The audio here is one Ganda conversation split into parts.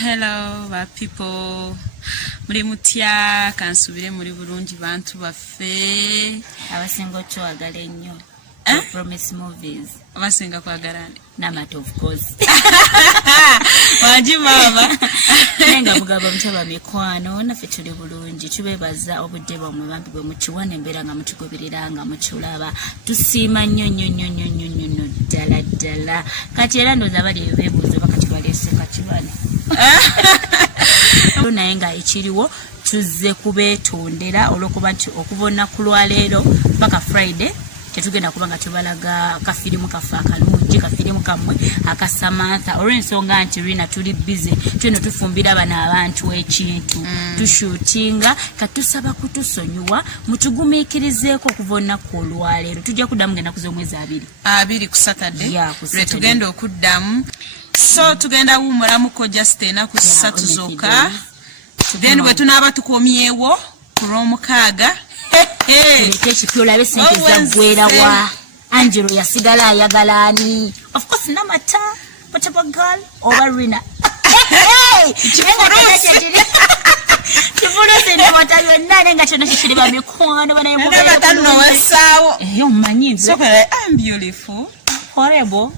Hello, people. Muri mutya kansubire muri bulungi bantu baffe. Abasinga kyagala ennyo. Promise movies. Abasinga kwagalani. Namat of course. Waji mama. Nenga bugaba mutaba mikwano naffe tuli bulungi tubebaza obudde bwamwe bambi bwe mukiwana embeera nga mukigoberera nga mukiulaba tusiima nnyo ddala kati era ndooza bali beebuuza bakati baleese kakibane naye nga ekiriwo tuzze kubeetondera olw'okuba nti okuva olunaku lwaleero paka Friday tetugenda kuba nga tubalaga kafirimu kaffe akalungi kafirimu kammwe aka Samantha olw'ensonga nti Rina tuli busy tweno tufumbira bano abantu ekintu tushootinga katusaba kutusonyiwa mutugumiikirizeeko okuva olunaku olwaleero tujja kuddamu ng'ennaku z'omwezi abiri ku Saturday lwe tugenda okuddamu so tugenda wuumulamuko just ennaku ssatu zokka then bwe tunaaba tukomyewo ku lw'omukaaga ekipyolabe sente zaggwerawa Angelo yasigala ayagala ani of course Namata potable girl oba Rina kifulusi ndamata yonna nenga kyonna kikiri bamikwano banaye omumanyi nze I'm beautiful horrible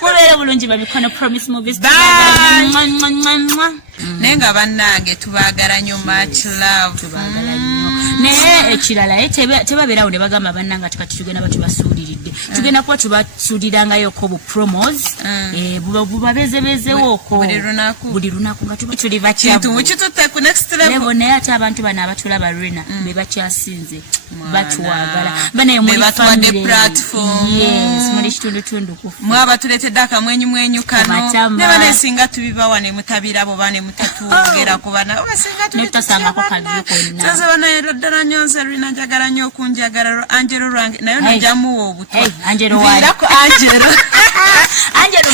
mubeere bulungi bamikwano Promise Movies nenga bannange tubaagala nnyo much love tubaagala nnyo naye ekirala tebabeerawo ne bagamba bannanga tikati tugenda batubasuuliridde tugenda kuba tubasuulirangayooko bu promos bubabezebezewooko buli lunaku nga tuba tuli bakyabu naye ate abantu bano abatulaba Rina be bakyasinze batwagala banaye muli kitundutundu mwabatuleetedde akamwenyumwenyu kano ne banesinga tubibawa ne mutabirabo bane mutatuwogera ku bana netutasangako kabi konna taze banaero ddala nyonze Rina njagala nnyo okunjagala Angelo lwange naye nojamuwa obutwa Angelo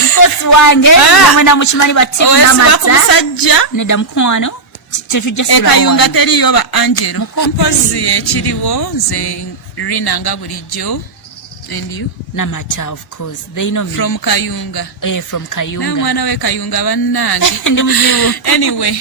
mukosi wange mwena mukimanyi batiimu n'amata nedda mukwano tetujja ekayunga teriyo ba Angelo mpozi ekiriwo nze Rina nga bulijjo. And you? Namata, of course. They know me. From Kayunga. From Kayunga. Na mwana we Kayunga bannange. Anyway.